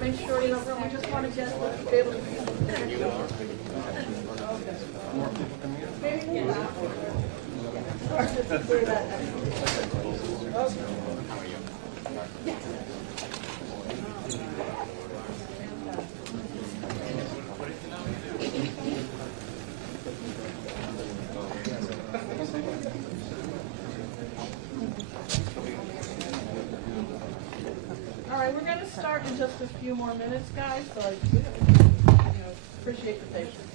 Make sure we just want to get be able to All right, we're going to start in just a few more minutes, guys, so I appreciate the patience.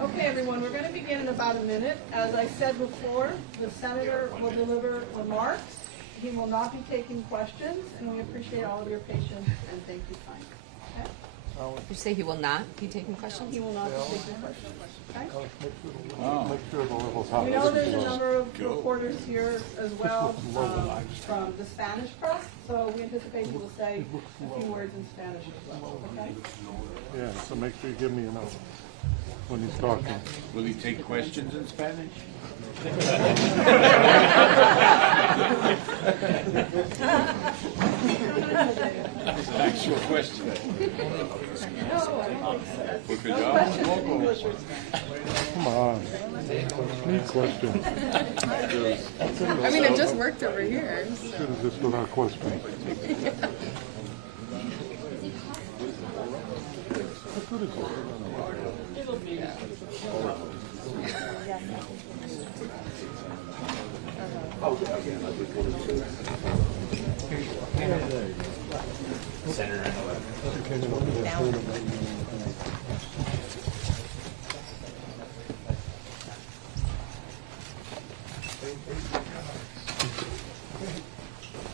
Okay, everyone, we're going to begin in about a minute. As I said before, the senator will deliver remarks. He will not be taking questions, and we appreciate all of your patience, and thank you kindly. Okay? You say he will not be taking questions? He will not be taking questions. Okay? Make sure the level's high. We know there's a number of reporters here as well from the Spanish press, so we anticipate he will say a few words in Spanish as well. Okay? Yeah, so make sure you give me a note when he's talking. Will he take questions in Spanish? It's an actual question. Come on. Need questions. I mean, it just worked over here. Good as this without questions. How good is it? Senator.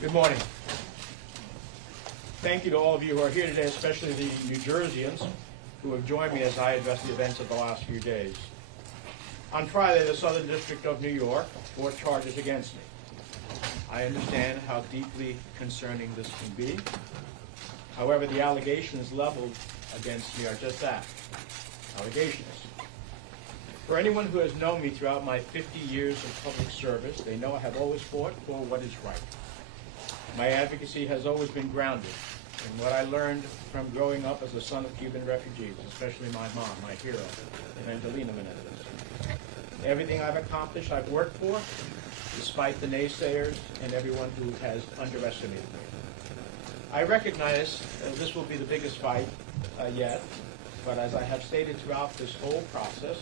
Good morning. Thank you to all of you who are here today, especially the New Jerseyans who have joined me as I address the events of the last few days. On Friday, the Southern District of New York brought charges against me. I understand how deeply concerning this can be. However, the allegations leveled against me are just that, allegations. For anyone who has known me throughout my 50 years of public service, they know I have always fought for what is right. My advocacy has always been grounded in what I learned from growing up as a son of Cuban refugees, especially my mom, my hero, Evangelina Menendez. Everything I've accomplished, I've worked for, despite the naysayers and everyone who has underestimated me. I recognize this will be the biggest fight yet, but as I have stated throughout this whole process,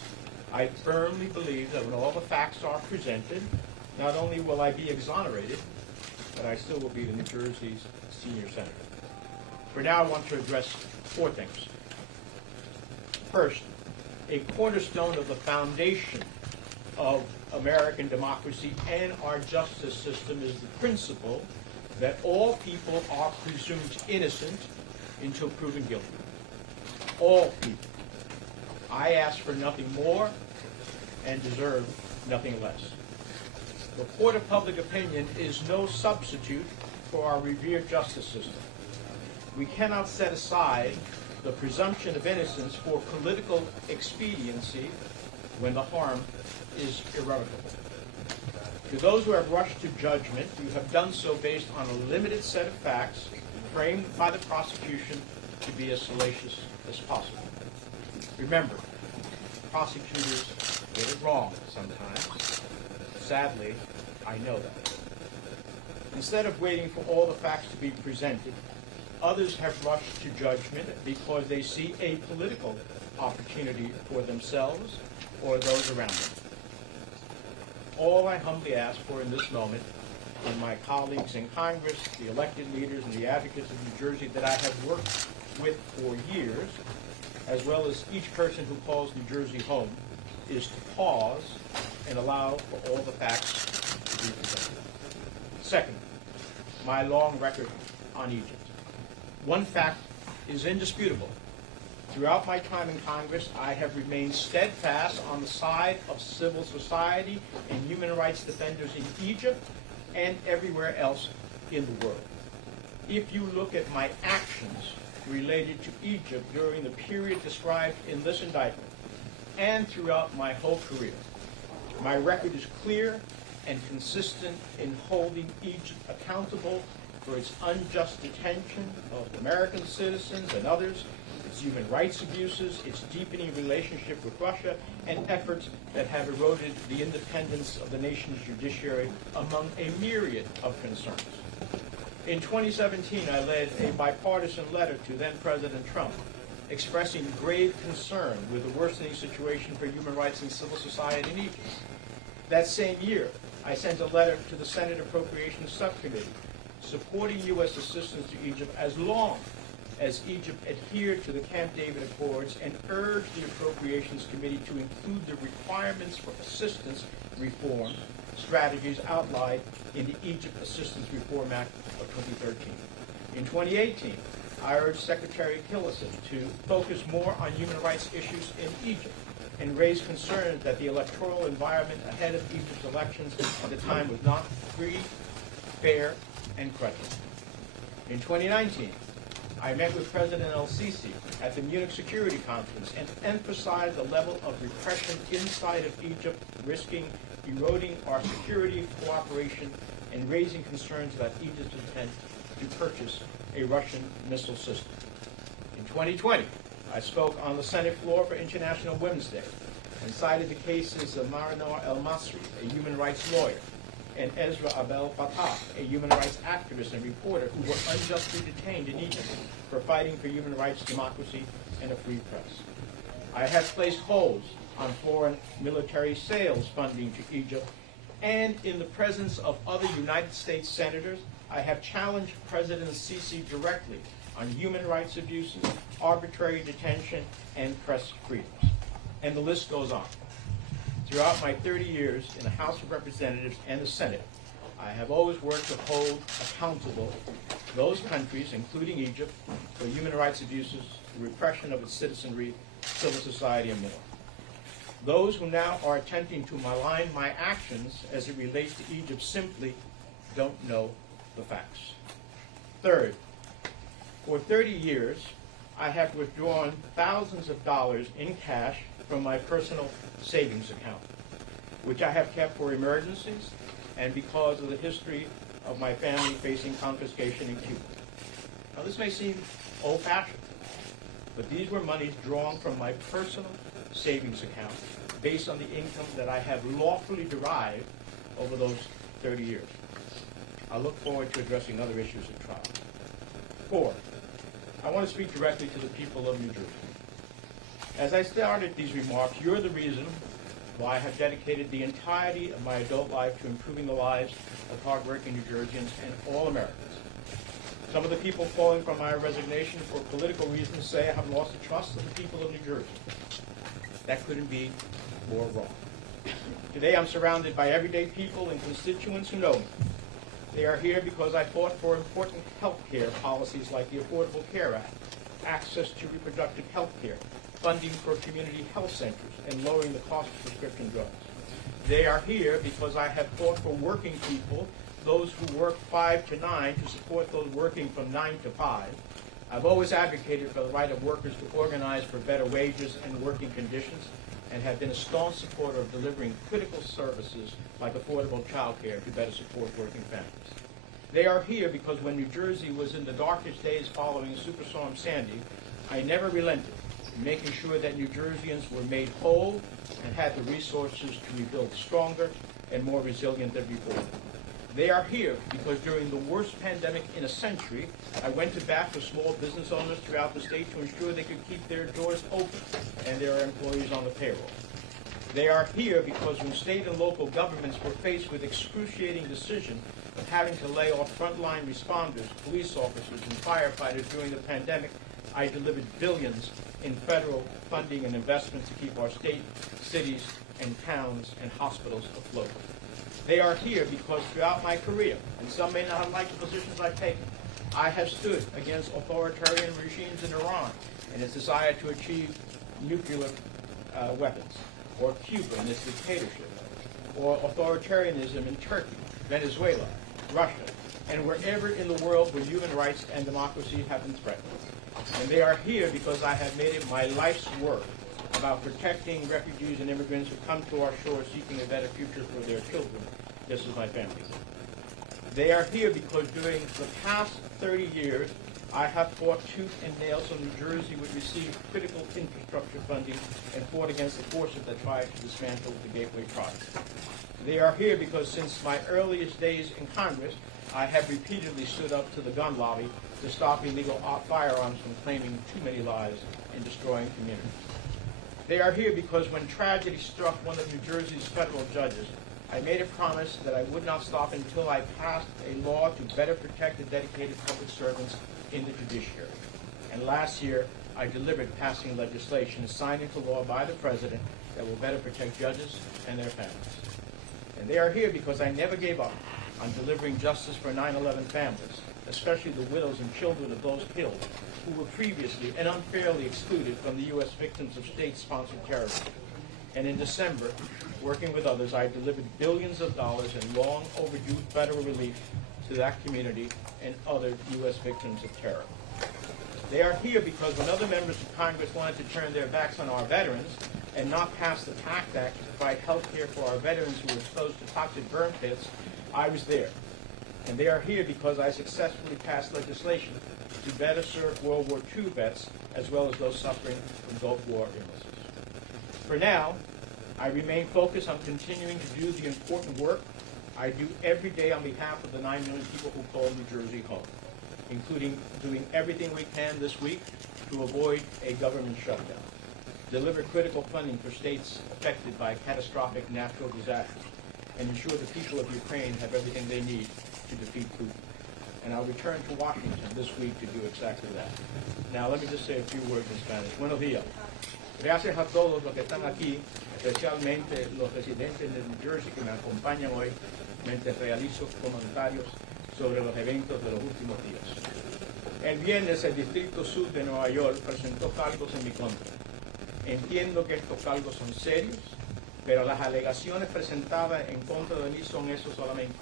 I firmly believe that when all the facts are presented, not only will I be exonerated, but I still will be the New Jersey's senior senator. For now, I want to address 4 things. First, a cornerstone of the foundation of American democracy and our justice system is the principle that all people are presumed innocent until proven guilty. All people. I ask for nothing more and deserve nothing less. The court of public opinion is no substitute for our revered justice system. We cannot set aside the presumption of innocence for political expediency when the harm is irrevocable. To those who have rushed to judgment, you have done so based on a limited set of facts framed by the prosecution to be as salacious as possible. Remember, prosecutors get it wrong sometimes. Sadly, I know that. Instead of waiting for all the facts to be presented, others have rushed to judgment because they see a political opportunity for themselves or those around them. All I humbly ask for in this moment, and my colleagues in Congress, the elected leaders, and the advocates of New Jersey that I have worked with for years, as well as each person who calls New Jersey home, is to pause and allow for all the facts to be presented. Second, my long record on Egypt. One fact is indisputable. Throughout my time in Congress, I have remained steadfast on the side of civil society and human rights defenders in Egypt and everywhere else in the world. If you look at my actions related to Egypt during the period described in this indictment and throughout my whole career, my record is clear and consistent in holding Egypt accountable for its unjust detention of American citizens and others, its human rights abuses, its deepening relationship with Russia, and efforts that have eroded the independence of the nation's judiciary, among a myriad of concerns. In 2017, I led a bipartisan letter to then-President Trump expressing grave concern with the worsening situation for human rights and civil society in Egypt. That same year, I sent a letter to the Senate Appropriations Subcommittee supporting U.S. assistance to Egypt as long as Egypt adhered to the Camp David Accords and urged the Appropriations Committee to include the requirements for assistance reform strategies outlined in the Egypt Assistance Reform Act of 2013. In 2018, I urged Secretary Tillerson to focus more on human rights issues in Egypt and raised concerns that the electoral environment ahead of Egypt's elections at the time was not free, fair, and credible. In 2019, I met with President el-Sisi at the Munich Security Conference and emphasized the level of repression inside of Egypt, risking eroding our security cooperation and raising concerns about Egypt's intent to purchase a Russian missile system. In 2020, I spoke on the Senate floor for International Women's Day and cited the cases of Marinor El-Masri, a human rights lawyer, and Ezra Abel Fattah, a human rights activist and reporter who were unjustly detained in Egypt for fighting for human rights, democracy, and a free press. I have placed holds on foreign military sales funding to Egypt, and in the presence of other United States senators, I have challenged President Sisi directly on human rights abuses, arbitrary detention, and press freedoms. And the list goes on. Throughout my 30 years in the House of Representatives and the Senate, I have always worked to hold accountable those countries, including Egypt, for human rights abuses, the repression of its citizenry, civil society, and more. Those who now are attempting to malign my actions as it relates to Egypt simply don't know the facts. Third, for 30 years, I have withdrawn thousands of dollars in cash from my personal savings account, which I have kept for emergencies and because of the history of my family facing confiscation in Cuba. Now, this may seem old-fashioned, but these were monies drawn from my personal savings account based on the income that I have lawfully derived over those 30 years. I look forward to addressing other issues at trial. 4, I want to speak directly to the people of New Jersey. As I started these remarks, you're the reason why I have dedicated the entirety of my adult life to improving the lives of hardworking New Jerseyans and all Americans. Some of the people calling for my resignation for political reasons say I have lost the trust of the people of New Jersey. That couldn't be more wrong. Today I'm surrounded by everyday people and constituents who know me. They are here because I fought for important health care policies like the Affordable Care Act, access to reproductive health care, funding for community health centers, and lowering the cost of prescription drugs. They are here because I have fought for working people, those who work 5 to 9, to support those working from 9 to 5. I've always advocated for the right of workers to organize for better wages and working conditions, and have been a staunch supporter of delivering critical services like affordable child care to better support working families. They are here because when New Jersey was in the darkest days following Superstorm Sandy, I never relented in making sure that New Jerseyans were made whole and had the resources to rebuild stronger and more resilient than before. They are here because during the worst pandemic in a century, I went to bat for small business owners throughout the state to ensure they could keep their doors open and their employees on the payroll. They are here because when state and local governments were faced with excruciating decision of having to lay off frontline responders, police officers, and firefighters during the pandemic, I delivered billions in federal funding and investments to keep our state, cities, and towns and hospitals afloat. They are here because throughout my career, and some may not have liked the positions I've taken, I have stood against authoritarian regimes in Iran and its desire to achieve nuclear weapons, or Cuba and its dictatorship, or authoritarianism in Turkey, Venezuela, Russia, and wherever in the world where human rights and democracy have been threatened. And they are here because I have made it my life's work about protecting refugees and immigrants who come to our shores seeking a better future for their children, just as my family. They are here because during the past 30 years, I have fought tooth and nail so New Jersey would receive critical infrastructure funding and fought against the forces that tried to dismantle the Gateway Project. They are here because since my earliest days in Congress, I have repeatedly stood up to the gun lobby to stop illegal firearms from claiming too many lives and destroying communities. They are here because when tragedy struck one of New Jersey's federal judges, I made a promise that I would not stop until I passed a law to better protect the dedicated public servants in the judiciary. And last year, I delivered passing legislation signed into law by the President that will better protect judges and their families. And they are here because I never gave up on delivering justice for 9/11 families, especially the widows and children of those killed who were previously and unfairly excluded from the U.S. victims of state-sponsored terrorism. And in December, working with others, I delivered billions of dollars in long overdue federal relief to that community and other U.S. victims of terror. They are here because when other members of Congress wanted to turn their backs on our veterans and not pass the PACT Act to provide health care for our veterans who were exposed to toxic burn pits, I was there. And they are here because I successfully passed legislation to better serve World War II vets as well as those suffering from Gulf War illnesses. For now, I remain focused on continuing to do the important work I do every day on behalf of the 9 million people who call New Jersey home, including doing everything we can this week to avoid a government shutdown, deliver critical funding for states affected by catastrophic natural disasters, and ensure the people of Ukraine have everything they need to defeat Putin. And I'll return to Washington this week to do exactly that. Now, let me just say a few words in Spanish. Buenos días. Gracias a todos los que están aquí, especialmente los residentes de New Jersey que me acompañan hoy, mientras realizo comentarios sobre los eventos de los últimos días. El viernes, el Distrito Sur de Nueva York presentó cargos en mi contra. Entiendo que estos cargos son serios, pero las alegaciones presentadas en contra de mí son eso solamente,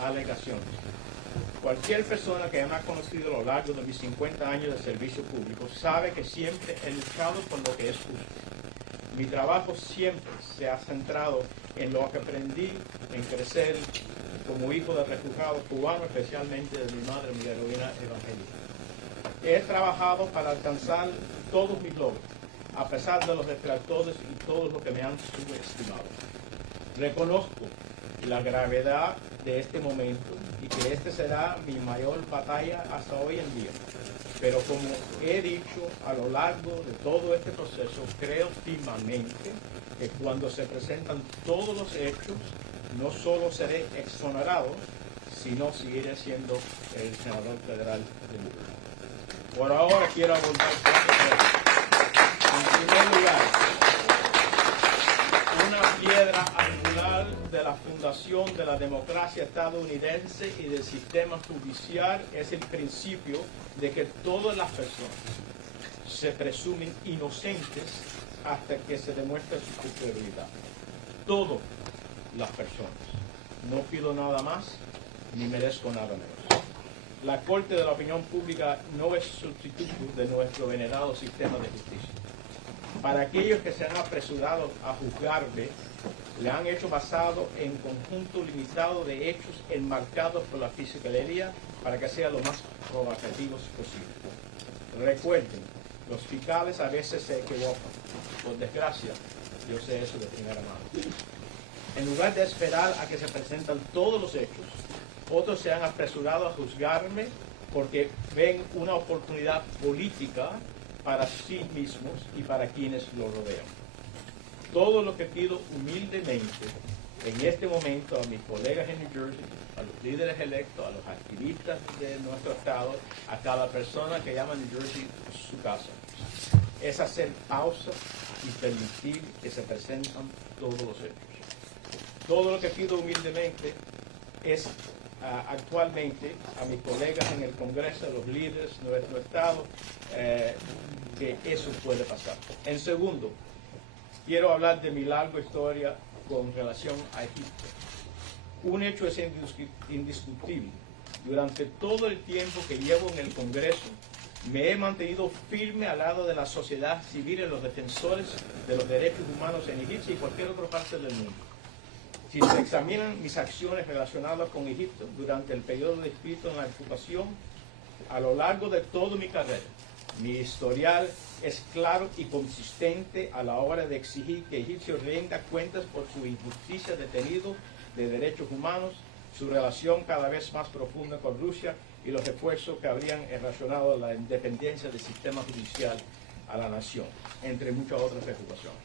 alegaciones. Cualquier persona que me ha conocido a lo largo de mis 50 años de servicio público sabe que siempre he luchado por lo que es justo. Mi trabajo siempre se ha centrado en lo que aprendí en crecer como hijo de refugiados cubanos, especialmente de mi madre, mi heroína evangélica. He trabajado para alcanzar todos mis logros, a pesar de los detractores y todos los que me han subestimado. Reconozco la gravedad de este momento y que este será mi mayor batalla hasta hoy en día. Pero como he dicho a lo largo de todo este proceso, creo firmemente que cuando se presentan todos los hechos, no solo seré exonerado, sino seguiré siendo el senador federal de Cuba. Por ahora quiero abordar cuatro cosas. En primer lugar, una piedra angular de la fundación de la democracia estadounidense y del sistema judicial es el principio de que todas las personas se presumen inocentes hasta que se demuestre su culpabilidad. Todas las personas. No pido nada más ni merezco nada menos. La Corte de la Opinión Pública no es sustituto de nuestro venerado sistema de justicia. Para aquellos que se han apresurado a juzgarme, le han hecho basado en conjunto limitado de hechos enmarcados por la fiscalía para que sea lo más provocativos posible. Recuerden, los fiscales a veces se equivocan. Por desgracia, yo sé eso de primera mano. En lugar de esperar a que se presentan todos los hechos, otros se han apresurado a juzgarme porque ven una oportunidad política para sí mismos y para quienes lo rodean. Todo lo que pido humildemente en este momento a mis colegas en New Jersey, a los líderes electos, a los activistas de nuestro estado, a cada persona que llama a New Jersey su casa, es hacer pausa y permitir que se presenten todos los hechos. Todo lo que pido humildemente es actualmente a mis colegas en el Congreso, a los líderes de nuestro estado, que eso puede pasar. En segundo, quiero hablar de mi larga historia con relación a Egipto. Un hecho es indiscutible. Durante todo el tiempo que llevo en el Congreso, me he mantenido firme al lado de la sociedad civil y los defensores de los derechos humanos en Egipto y cualquier otra parte del mundo. Si se examinan mis acciones relacionadas con Egipto durante el periodo descrito en la ocupación, a lo largo de toda mi carrera, mi historial es claro y consistente a la hora de exigir que Egipto rinda cuentas por su injusticia detenido de derechos humanos, su relación cada vez más profunda con Rusia y los esfuerzos que habrían erosionado la independencia del sistema judicial a la nación, entre muchas otras preocupaciones.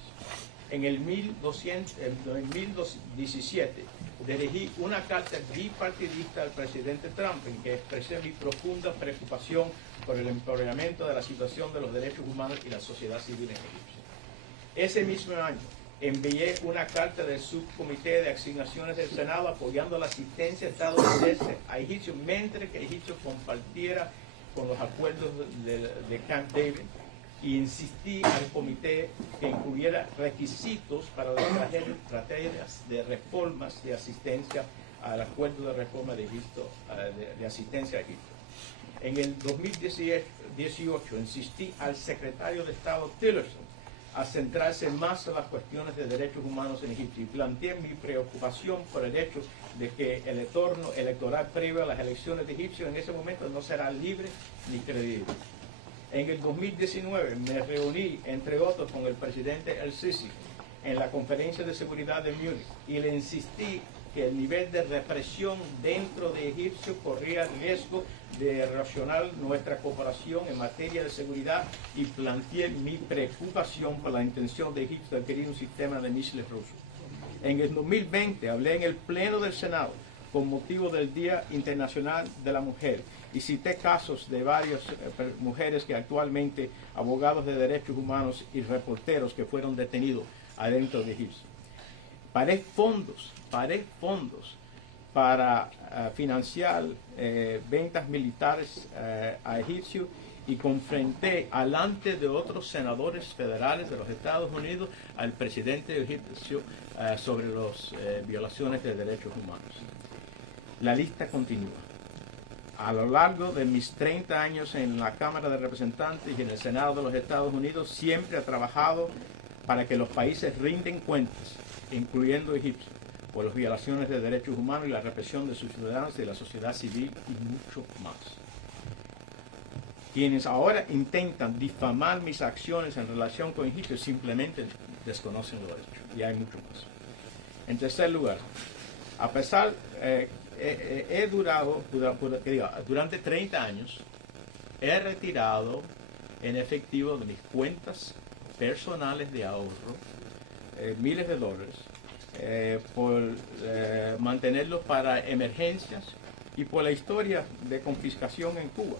En el 2017 dirigí una carta bipartidista al presidente Trump en que expresé mi profunda preocupación por el empeoramiento de la situación de los derechos humanos y la sociedad civil en Egipto. Ese mismo año envié una carta del subcomité de asignaciones del Senado apoyando la asistencia estadounidense a Egipto mientras que Egipto compartiera con los acuerdos de Camp David, y insistí al comité que incluyera requisitos para las estrategias de reformas de asistencia al acuerdo de reforma de Egipto, de asistencia a Egipto. En el 2018 insistí al secretario de Estado Tillerson a centrarse más en las cuestiones de derechos humanos en Egipto y planteé mi preocupación por el hecho de que el entorno electoral previo a las elecciones de Egipto en ese momento no será libre ni creíble. En el 2019 me reuní, entre otros, con el presidente el-Sisi en la Conferencia de Seguridad de Múnich y le insistí que el nivel de represión dentro de Egipto corría el riesgo de erosionar nuestra cooperación en materia de seguridad y planteé mi preocupación por la intención de Egipto de adquirir un sistema de misiles rusos. En el 2020 hablé en el Pleno del Senado con motivo del Día Internacional de la Mujer y cité casos de varias mujeres que actualmente, abogados de derechos humanos y reporteros que fueron detenidos adentro de Egipto. Paré fondos para financiar ventas militares a Egipto y confronté delante de otros senadores federales de los Estados Unidos al presidente de Egipto sobre las violaciones de derechos humanos. La lista continúa. A lo largo de mis 30 años en la Cámara de Representantes y en el Senado de los Estados Unidos, siempre he trabajado para que los países rinden cuentas, incluyendo Egipto, por las violaciones de derechos humanos y la represión de sus ciudadanos y de la sociedad civil y mucho más. Quienes ahora intentan difamar mis acciones en relación con Egipto simplemente desconocen lo hecho, y hay mucho más. En tercer lugar, a pesar, durante 30 años, he retirado en efectivo de mis cuentas personales de ahorro miles de dólares por mantenerlos para emergencias y por la historia de confiscación en Cuba.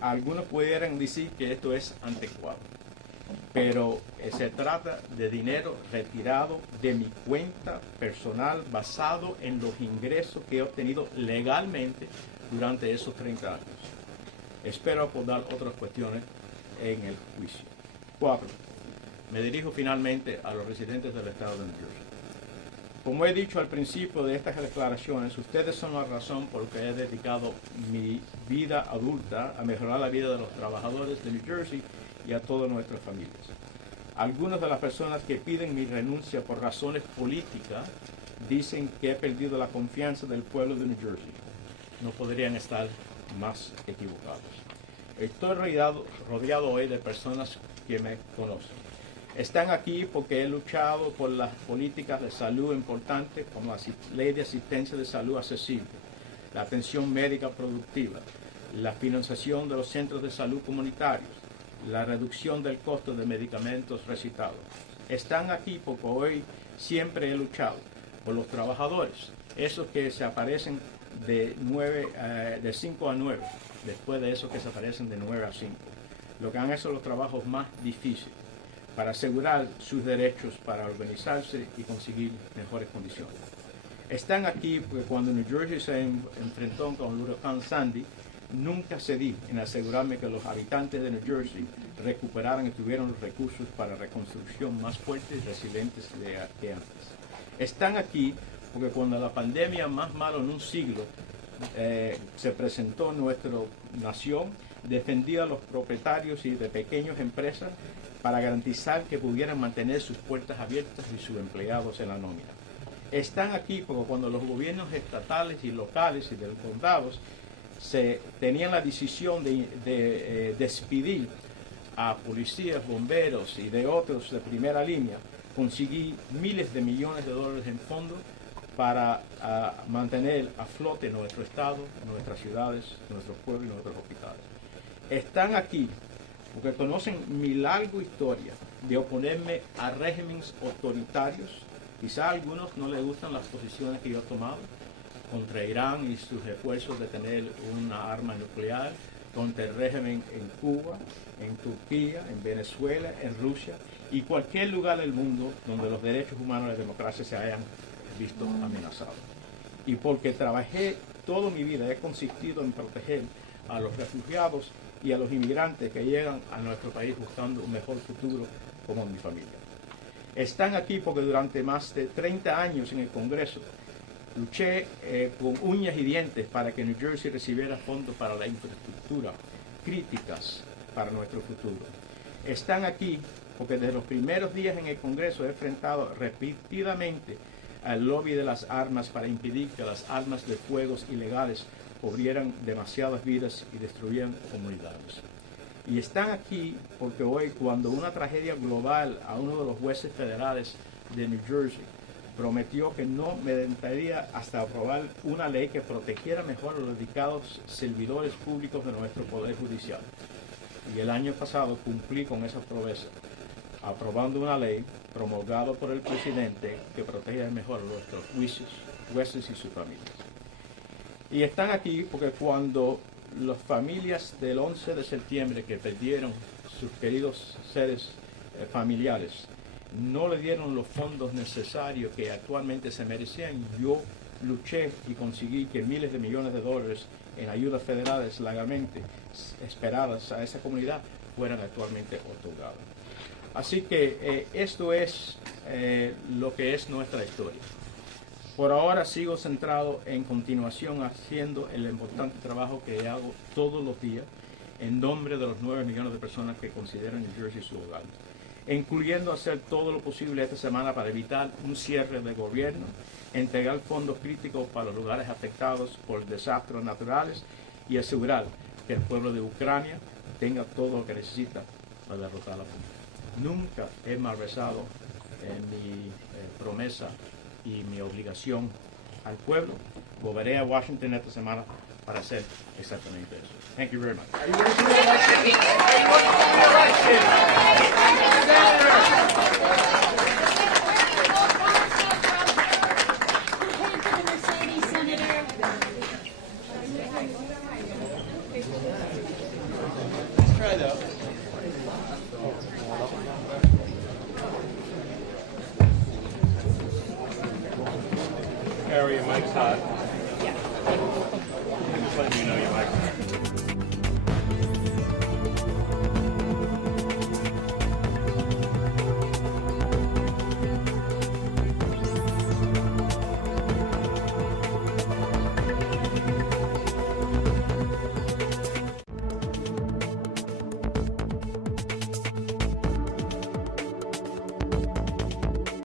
Algunos pudieran decir que esto es anticuado, pero se trata de dinero retirado de mi cuenta personal basado en los ingresos que he obtenido legalmente durante esos 30 años. Espero abordar otras cuestiones en el juicio. 4. Me dirijo finalmente a los residentes del estado de New Jersey. Como he dicho al principio de estas declaraciones, ustedes son la razón por la que he dedicado mi vida adulta a mejorar la vida de los trabajadores de New Jersey y a todas nuestras familias. Algunas de las personas que piden mi renuncia por razones políticas dicen que he perdido la confianza del pueblo de New Jersey. No podrían estar más equivocados. Estoy rodeado hoy de personas que me conocen. Están aquí porque he luchado por las políticas de salud importantes como la ley de asistencia de salud accesible, la atención médica productiva, la financiación de los centros de salud comunitarios, la reducción del costo de medicamentos recetados. Están aquí porque hoy siempre he luchado por los trabajadores, esos que se aparecen de 5 a 9, después de esos que se aparecen de 9 a 5, lo que han hecho los trabajos más difíciles, para asegurar sus derechos, para organizarse y conseguir mejores condiciones. Están aquí porque cuando New Jersey se enfrentó con el huracán Sandy, nunca cedí en asegurarme que los habitantes de New Jersey recuperaran y tuvieran los recursos para reconstrucción más fuertes y resilientes que antes. Están aquí porque cuando la pandemia más mala en un siglo se presentó en nuestra nación, defendía a los propietarios y de pequeñas empresas para garantizar que pudieran mantener sus puertas abiertas y sus empleados en la nómina. Están aquí porque cuando los gobiernos estatales y locales y de los condados se tenían la decisión de despedir a policías, bomberos y de otros de primera línea, conseguí miles de millones de dólares en fondos para mantener a flote nuestro estado, nuestras ciudades, nuestros pueblos y nuestros hospitales. Están aquí porque conocen mi larga historia de oponerme a regímenes autoritarios. Quizá a algunos no les gustan las posiciones que yo he tomado contra Irán y sus esfuerzos de tener una arma nuclear, contra el régimen en Cuba, en Turquía, en Venezuela, en Rusia y cualquier lugar del mundo donde los derechos humanos y la democracia se hayan visto amenazados. Y porque trabajé toda mi vida, he consistido en proteger a los refugiados y a los inmigrantes que llegan a nuestro país buscando un mejor futuro como mi familia. Están aquí porque durante más de 30 años en el Congreso luché con uñas y dientes para que New Jersey recibiera fondos para la infraestructura críticas para nuestro futuro. Están aquí porque desde los primeros días en el Congreso he enfrentado repetidamente al lobby de las armas para impedir que las armas de fuego ilegales cubrieran demasiadas vidas y destruyeran comunidades. Y están aquí porque hoy, cuando una tragedia global a uno de los jueces federales de New Jersey prometió que no meditaría hasta aprobar una ley que protegiera mejor a los dedicados servidores públicos de nuestro Poder Judicial. Y el año pasado cumplí con esa promesa, aprobando una ley promulgada por el presidente que protege mejor a nuestros jueces y sus familias. Y están aquí porque cuando las familias del 11 de septiembre que perdieron sus queridos seres familiares no le dieron los fondos necesarios que actualmente se merecían, yo luché y conseguí que miles de millones de dólares en ayudas federales legalmente esperadas a esa comunidad fueran actualmente otorgadas. Así que esto es lo que es nuestra historia. Por ahora sigo centrado en continuación haciendo el importante trabajo que hago todos los días en nombre de los 9 millones de personas que consideran New Jersey su hogar, incluyendo hacer todo lo posible esta semana para evitar un cierre de gobierno, entregar fondos críticos para los lugares afectados por desastres naturales y asegurar que el pueblo de Ucrania tenga todo lo que necesita para derrotar a la Putin. Nunca he malversado mi promesa y mi obligación al pueblo. Volveré a Washington esta semana para hacer exactamente eso. Thank you very much. Harry, your mic's hot.